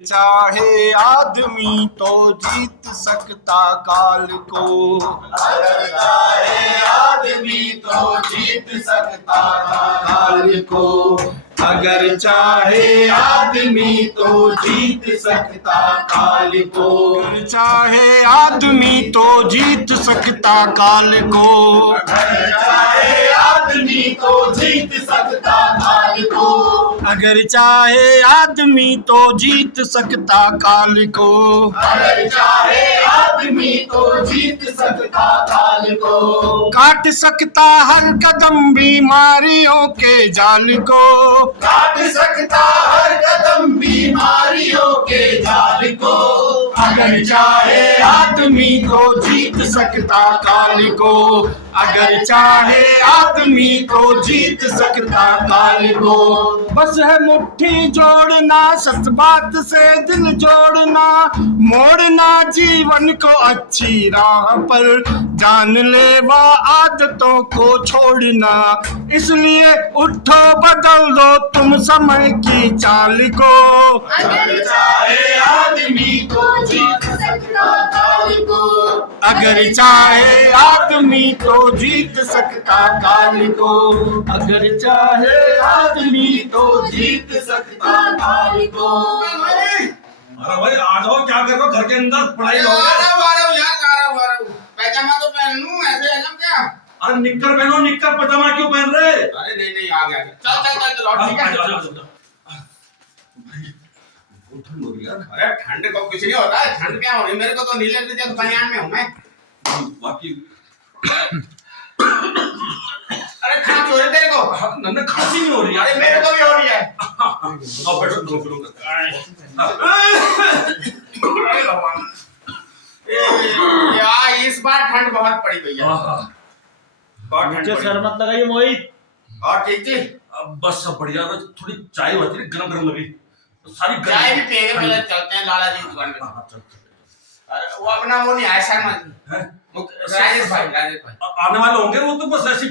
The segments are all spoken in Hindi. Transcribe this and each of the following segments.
चाहे आदमी तो जीत सकता काल को। अगर चाहे आदमी तो जीत सकता काल को। अगर चाहे आदमी तो जीत सकता काल को। अगर चाहे आदमी तो जीत सकता काल को। अगर चाहे आदमी तो जीत सकता काल को। अगर चाहे आदमी तो जीत सकता काल को। अगर चाहे आदमी तो जीत सकता काल को। काट सकता हर कदम बीमारियों के जाल को। काट सकता हर कदम बीमारियों के जाल को। अगर चाहे आदमी तो जीत सकता काल को। अगर चाहे आदमी तो जीत सकता काल को। बस है मुट्ठी जोड़ना, सच बात से दिल जोड़ना, मोड़ना जीवन को अच्छी राह पर, जानलेवा आदतों को छोड़ना। इसलिए उठो बदल दो तुम समय की चाल को। अगर चाहे आदमी तो जीत सकता काल को। अगर चाहे आदमी तो जीत सकता काल को। अगर चाहे आदमी तो जीत सकता काल को। अरे भाई आ जाओ, क्या कर रहे हो घर के अंदर? पढ़ाई हो आ रहा हूँ यार, आ रहा हूँ। पैजामा तो पहन लूं, ऐसे है ना क्या? अरे निक्कर पहनो, निक्कर पजामा क्यों पहन रहे? अरे नहीं आ गया। चल लौट, ठीक है। बहुत ठंड हो रही है यार। अरे ठंड को कुछ नहीं होता है, ठंड क्या हो रही है? मेरे को तो नहीं लगती जब बनियान में हूँ मैं। बाकी अरे खांसी हो रही तेरे को? नन्हे खांसी नहीं हो रही अरे यार। मेरे को भी हो रही है। अब बैठो दो किलो यार इस बार ठंड बहुत पड़ी भैया। नीचे सर मत लगाइए मोहित। और ठीक थी? बस सब बढ़िया। थोड़ी चाय होती है गरम गरम लगी, सारी गर्मी- चाय भी पिएंगे, पहले चलते हैं लाला जी की दुकान पे। हाँ, चल। अरे वो अपना वो नहीं आया शर्मा जी, हैं? राजेश भाई। आने वाले होंगे वो तो बस ऐसी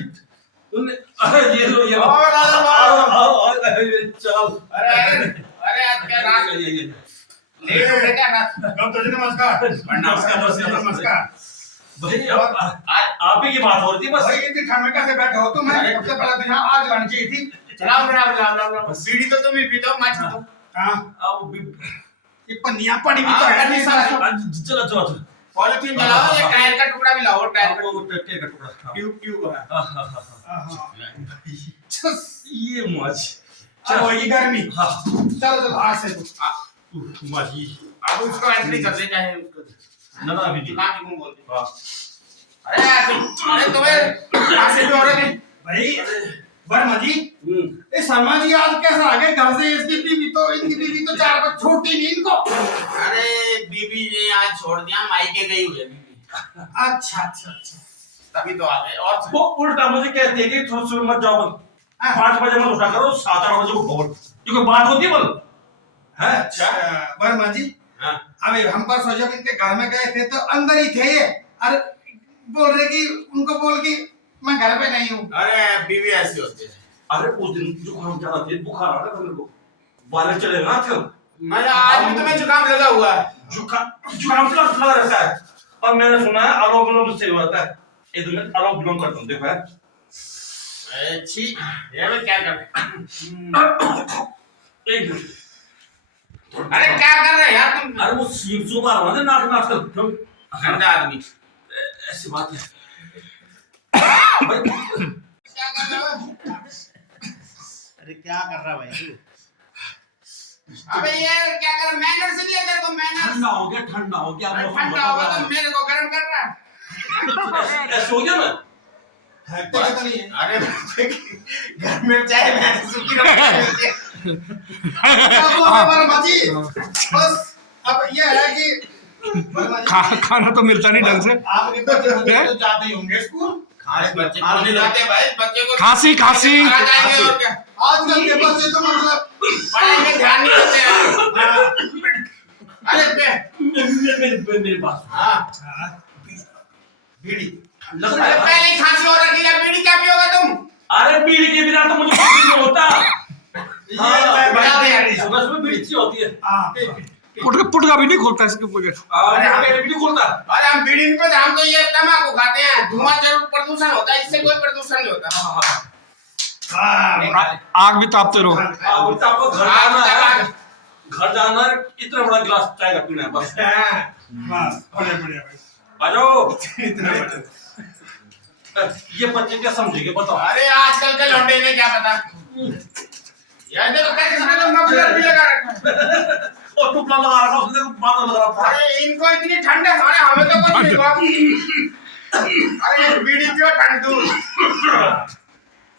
अरे ये लो ये लो। ओ, लाला आओ, चल। अरे आज क्या रात ये लेट हो गया क्या रात? नमस्कार नमस्कार। भाई आप ही की बात हो रही थी बस। भाई इतनी ठंड में कैसे बैठे हो तुम? मैं सबसे पहले तो यहाँ आग लानी चाहिए थी। राम। बीड़ी तो तुम ही पीते हो, मैं पीता हूँ। हाँ, अब ये पन्नियाँ पड़ी हुई तो हाँ, है पन्नी नहीं सारी। सारा। चलो पॉलिथीन जलाओ, ये टायर का टुकड़ा भी लाओ, टायर का का टुकड़ा। ट्यूब है। हाँ। ये मौज। चलो ये गर्मी। हाँ चलो आज से तो माजी। अब उसको एंट्री कर दे चाहे उसको। ना अभी जी। दुकान की क्यों बोलते? हाँ अरे यार अरे तुम्हें खांसी भी हो रही थी? भाई वर्मा जी, ये शर्मा जी आज कैसे आ गए घर से? इनकी बीवी तो 4 बजे छोड़ती नहीं इनको। अरे बीबी ने आज छोड़ दिया, मायके गई हुई है बीबी। अच्छा। तभी तो आ गए। और वो उल्टा मुझे कहती है कि थोड़ा सुबह मत जाओ बल। 5 बजे मत उठा करो, 7-8 बजे को बोल। ये कोई बात होती है बल? है अच्छा वर्मा जी, हाँ। अभी हम परसों जब इनके घर में गए थे तो अंदर ही थे ये। अरे बोल रहे कि उनको बोल कि मैं घर पे नहीं हूँ। अरे बीबी ऐसी होती है। अरे उस दिन जुकाम ज्यादा थे, बुखार आ रहा था मेरे को। बालक चले ना थे। मैं आज भी तुम्हें जुकाम लगा हुआ है। जुकाम से लगा रहता है। और मैंने सुना है अनुलोम विलोम से होता है। ये तो मैं अनुलोम विलोम करता हूँ, देखो यार। अच्छी ये मैं क्या कर? एक मिनट। अरे क्या कर रहे हैं यार तुम? अरे वो सीम सो पा रहा है नाक कर गंदा आदमी। ऐसी बात है भाई। क्या कर रहे हो? अरे क्या कर रहा भाई तू? अबे ये क्या कर? मैनर से लिया तेरे को मैनर। ठंडा हो गया अरे मौसम ठंडा होगा तो मेरे को गर्म कर रहा है। ऐसे हो गया ना। तो नहीं है। अरे घर में चाय मैंने सूखी रखी है। वर्मा जी, बस अब ये है कि वर्मा जी, खाना तो मिलता नहीं ढंग से। आपके बच्चे तो जाते ही होंगे स्कूल। खास बच्चे कौन नहीं जाते भाई? बच्चे को खांसी आ जाएंगे और क्या? आजकल के बच्चे तो मतलब पढ़ाई में ध्यान नहीं देते हैं। अरे मेरे पास हाँ बीड़ी लग अरे रहा है। पहले ही खांसी हो रखी है, बीड़ी क्या पियोगे तुम? अरे बीड़ी के बिना तो मुझे कुछ नहीं होता। ये मैं बता दे यार। सुबह सुबह बीड़ी अच्छी होती है। हाँ पुटका भी नहीं खोलता इसके ऊपर। अरे पेट भी नहीं खोलता। अरे हम बीड़ी नहीं पीते, हम तो ये तम्बाकू खाते हैं। धुआं जरूर प्रदूषण होता है, इससे कोई प्रदूषण नहीं होता। आग भी तापते रहो। अब तो आपको घर जाना है, घर जाना है, इतना बड़ा गिलास चाय का पीना है बस। बढ़िया भाई। आ जाओ। ये बच्चे क्या समझेंगे बताओ। अरे आजकल के लौंडे ने क्या पता, यार देखो कैसे सारे लोग मफलर भी लगा रखे हैं। और टुकड़ा लगा रखा उसने, बादल लगा रखा। अरे इनको इतनी ठंड है, सारे हमें तो कुछ नहीं हुआ। अरे ये बीड़ी पियो ठंड दूर।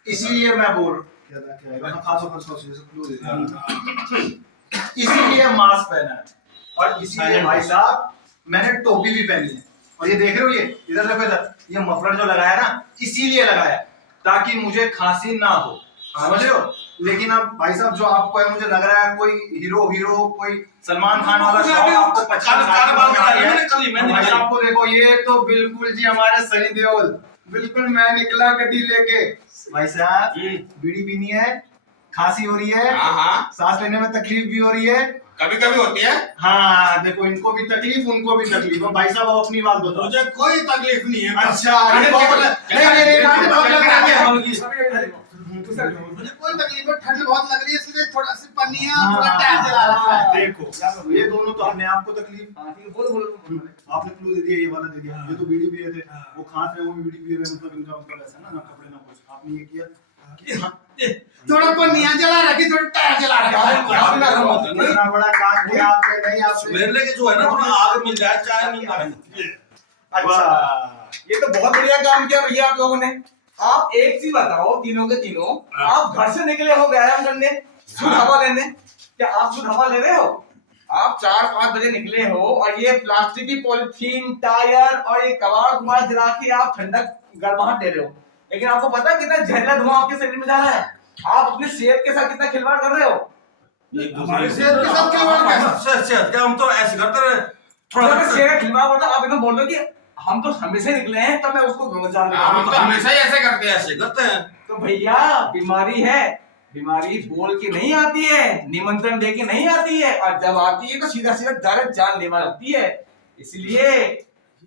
इसीलिए मैं बोल क्या था क्या है खासो खासो से क्लू दे दिया। इसीलिए मास्क पहना है और इसीलिए भाई साहब मैंने टोपी भी पहनी है। और ये देख रहे हो, ये इधर देखो इधर, ये मफलर जो लगाया ना इसीलिए लगाया ताकि मुझे खांसी ना हो, समझ रहे हो। लेकिन अब भाई साहब जो आपको है, मुझे लग रहा है कोई हीरो कोई सलमान खान वाला शौक आपको 50 साल बाद में आ गया है। भाई साहब को देखो, ये तो बिल्कुल जी हमारे सनी देओल, बिल्कुल मैं निकला गड्डी लेके। भाई साहब बीड़ी पीनी है, खांसी हो रही है, हाँ सांस लेने में तकलीफ भी हो रही है, कभी कभी होती है। हाँ देखो इनको भी तकलीफ उनको भी तकलीफ। भाई साहब अब अपनी बात बताओ। मुझे कोई तकलीफ नहीं है। अच्छा नहीं मुझे कोई तकलीफ है, ठंड बहुत लग रही है इसलिए थोड़ा सी पनिया थोड़ा टायर जला रखा है। देखो ये दोनों तो अपने आप को तकलीफ। आपने क्लू दे दिया, ये वाला दे दिया। ये तो बीड़ी पी रहे थे, वो खांस रहे, वो भी बीड़ी पी रहे, मतलब इनका मतलब ऐसा ना कपड़े ना कुछ। आपने ये किया थोड़ा पनिया जला रखी, थोड़ा टायर जला रखा है। इतना बड़ा काम किया आपने, नहीं आपने। मेरे के जो है ना थोड़ा आग मिल जाए, चाय मिल जाए। अच्छा, ये तो बहुत बढ़िया काम किया भैया आप लोगों ने। आप एक चीज बताओ, तीनों के तीनों आप घर से निकले हो व्यायाम करने, शुद्ध हवा लेने। क्या आप शुद्ध हवा ले रहे हो? आप 4-5 बजे निकले हो और ये प्लास्टिक की पॉलिथीन, टायर और ये कबाड़ कुबाड़ जला के आप ठंडक गर्माहट दे रहे हो। लेकिन आपको पता है कितना जहरीला धुआं आपके शरीर में जा रहा है? आप अपने सेहत के साथ कितना खिलवाड़ कर रहे हो? हमारे सेहत के साथ खिलवाड़ कैसे? सेहत क्या, हम तो ऐसे करते रहे थोड़ा थोड़ा सेहत खिलवाड़ बोलते, आप एकदम बोल रहे हो कि हम तो हमेशा निकले हैं, तब मैं उसको जान रहा हम हूं। तो हमेशा ही ऐसे करते हैं। ऐसे करते हैं। तो भैया बीमारी है, बीमारी बोल के नहीं आती है, निमंत्रण दे के नहीं आती है, और जब आती है तो सीधा सीधा डायरेक्ट जानलेवा होती है। इसलिए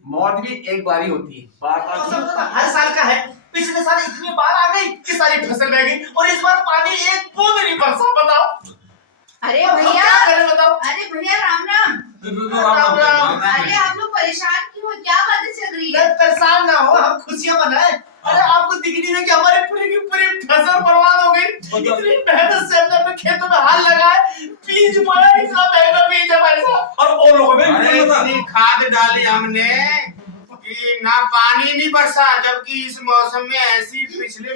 मौत भी एक बारी होती है। बात हर साल का है। पिछले साल इतनी बाढ़ आ गई कि सारी फसल बह गई और इस बार पानी एक बूंद नहीं बरसा। बताओ अरे अब भैया, क्या करें बताओ। अरे भैया राम राम। राम राम। अरे आप लोग परेशान क्यों हो? क्या बातें चल रही है? परेशान ना हो, हम खुशियां मनाएं। अरे आपको दिख नहीं रहा कि हमारी पूरी की पूरी फसल बर्बाद हो गई। इतनी मेहनत से हमने अपने खेतों में हाल लगाए, बीज बोया, इतना महंगा बीज है भाई साहब। और लोगों में अरे इतनी खाद डाली हमने कि ना पानी नहीं बरसा, जबकि इस मौसम में ऐसी पिछले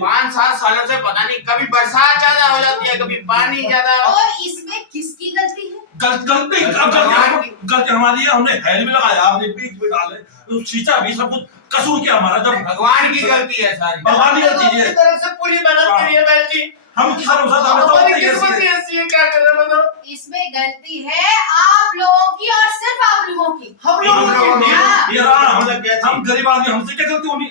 5-7 सालों से पता नहीं, कभी बरसात ज्यादा हो जाती है, कभी पानी ज्यादा। और इसमें किसकी गलती है? गलती हमारी है, हमने हैल भी लगाया, हमने बीज भी डाले, सींचा भी, सब कुछ कसूर किया हमारा। जब भगवान की गलती है सारी, भगवान की गलती है। अपनी तरफ से पूरी मेहनत करी है बहन जी। हम किसानों के साथ हमारी किस्मत ही ऐसी है, क्या करें बताओ। इसमें गलती है आप लोगों की और सिर्फ आप लोगों की। हम लोगों की हम गरीब आदमी, हमसे क्या गलती होनी?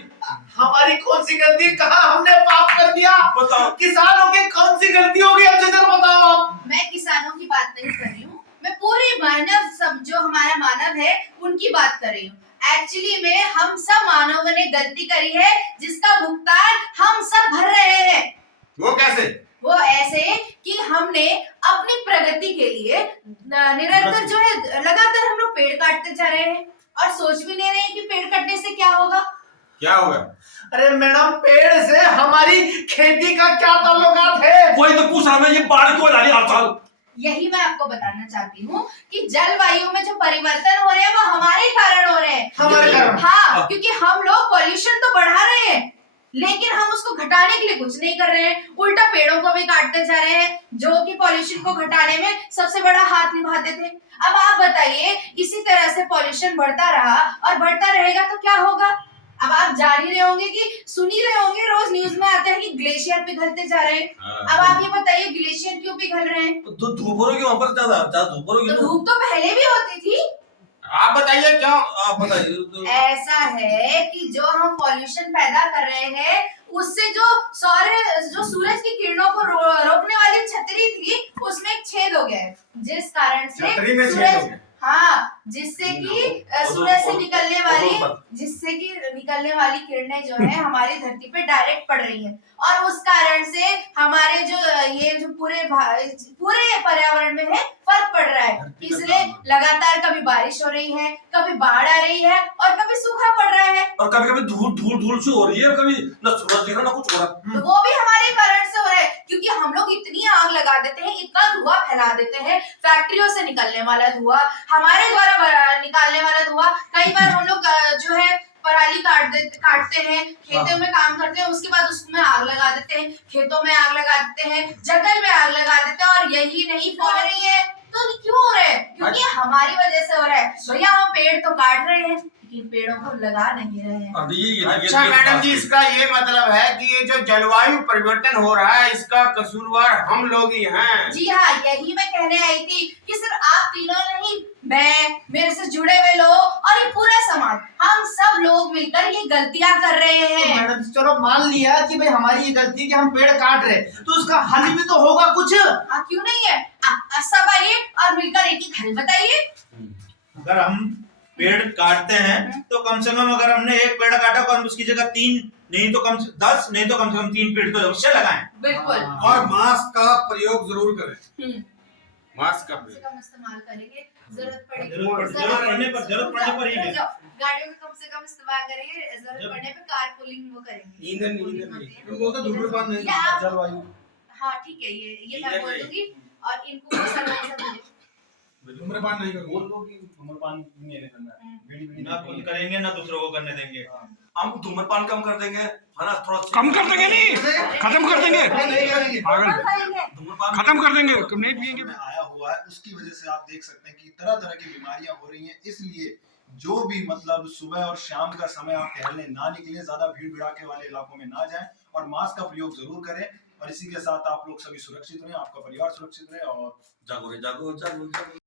हमारी कौन सी गलती, कहाँ हमने पाप कर दिया? बताओ। किसानों की कौन सी गलती होगी, हमसे जरा बताओ आप। मैं किसानों की बात नहीं कर रही हूँ, मैं पूरी मानव, सब जो हमारा मानव है उनकी बात कर रही हूँ। एक्चुअली में हम सब मानवों ने गलती करी है जिसका भुगतान हम सब भर रहे हैं। वो कैसे? वो ऐसे कि हमने अपनी प्रगति के लिए निरंतर जो है लगातार हम लोग पेड़ काटते जा रहे हैं और सोच भी नहीं रहे हैं कि पेड़ काटने से क्या होगा। क्या होगा? अरे मैडम, पेड़ से हमारी खेती का क्या ताल्लुकात है? कोई तो पूछ रहा है, ये बाढ़ क्यों डाली हर साल? यही मैं आपको बताना चाहती हूँ कि जलवायु में जो परिवर्तन हो रहे हैं वो हमारे कारण हो रहे हैं। हमारे कारण? हाँ, क्योंकि हम लोग पॉल्यूशन तो बढ़ा रहे हैं लेकिन हम उसको घटाने के लिए कुछ नहीं कर रहे हैं, उल्टा पेड़ों को भी काटते जा रहे हैं जो कि पॉल्यूशन को घटाने में सबसे बड़ा हाथ निभाते थे। अब आप बताइए, इसी तरह से पॉल्यूशन बढ़ता रहा और बढ़ता रहेगा तो क्या होगा? अब आप जान ही रहे होंगे कि सुन ही रहे होंगे, रोज न्यूज में आता है कि ग्लेशियर पिघलते जा रहे हैं। अब आप ये बताइए ग्लेशियर क्यों पिघल रहे हैं? तो धूप हो रही है वहाँ पर, ज्यादा धूप हो रही है। तो धूप तो पहले भी होती थी। आप बताइए क्यों? आप बताइए। ऐसा है कि जो हम पॉल्यूशन पैदा कर रहे हैं उससे जो सूरज की किरणों को रोकने वाली छतरी थी उसमें एक छेद हो गया है, जिस कारण से छतरी में छेद हो सूरज गया। हाँ, जिससे कि सूरज से निकलने वाली किरणें जो है हमारी धरती पे डायरेक्ट पड़ रही हैं, और उस कारण से हमारे जो पूरे पर्यावरण में है फर्क पड़ रहा है। इसलिए लगातार कभी बारिश हो रही है, कभी बाढ़ आ रही है और कभी सूखा पड़ रहा है, और कभी कभी धूल से हो रही है, कभी ना सूरज दिख रहा ना कुछ हो रहा। तो वो भी हमारे कारण से हो रहा है, क्योंकि हम लोग इतनी आग लगा देते हैं, इतना धुआं फैला देते हैं, फैक्ट्रियों से निकलने वाला धुआं, हमारे द्वारा निकालने वाला धुआं। कई बार हम लोग जो है पराली काटते हैं, खेतों में काम करते हैं, उसके बाद उसमें आग लगा देते हैं, खेतों में आग लगा देते हैं, जंगल में आग लगा देते हैं, और यही नहीं हो रही है तो क्यों हो रहा है? क्योंकि हमारी वजह से हो रहा है। भैया हम पेड़ तो काट रहे हैं लेकिन पेड़ों को लगा नहीं रहे हैं। अच्छा मैडम जी, इसका ये मतलब है कि ये जो जलवायु परिवर्तन हो रहा है इसका कसूरवार हम लोग ही हैं। जी हाँ, यही मैं कहने आई थी कि सिर्फ आप तीनों नहीं, मैं, मेरे से जुड़े हुए लोग और ये पूरा समाज, हम सब लोग मिलकर ये गलतियां कर रहे हैं। मैडम चलो मान लिया कि भाई हमारी ये गलती कि हम पेड़ काट रहे, तो उसका हल भी तो होगा कुछ। हाँ, क्यों नहीं है? सब आइए और मिलकर एक ही हल बताइए। अगर हम पेड़ काटते हैं तो कम से कम अगर हमने एक पेड़ काटा तो हम उसकी जगह 3 नहीं तो कम से 10 नहीं तो कम से कम 3 पेड़ तो अवश्य लगाएं। बिल्कुल। और मास्क का प्रयोग जरूर करें। मास्क का कम से कम इस्तेमाल करेंगे, जरूरत जरूरत पड़ने पर ही लें। गाड़ियों का कम से कम इस्तेमाल करेंगे, जरूरत पड़ने पे कारपूलिंग वो करेंगे। ईंधन वो तो धूम्रपान नहीं, या आप- जलवायु। हाँ ठीक है, ये मैं बोल दूंगी और इनको भी समझ धूम्रपान नहीं करो। धूम्रपान नहीं करना है, बीड़ी बीड़ी ना खुद करेंगे ना दूसरों को करने देंगे। हम धूम्रपान कम कर देंगे, है ना, थोड़ा कम कर देंगे नहीं, खत्म कर देंगे, नहीं करेंगे। पागल, धूम्रपान खत्म कर देंगे, नहीं पिएंगे। में आया हुआ है, उसकी वजह से आप देख सकते हैं कि तरह तरह की बीमारियां हो रही हैं। इसलिए जो भी मतलब सुबह और शाम का समय आप टहलने ना निकलें, ज्यादा भीड़ भड़ाके वाले इलाकों में ना जाएं और मास्क का प्रयोग जरूर करें। और इसी के साथ आप लोग सभी सुरक्षित रहें, आपका परिवार सुरक्षित रहे और जागो रे जागो जागो जागो।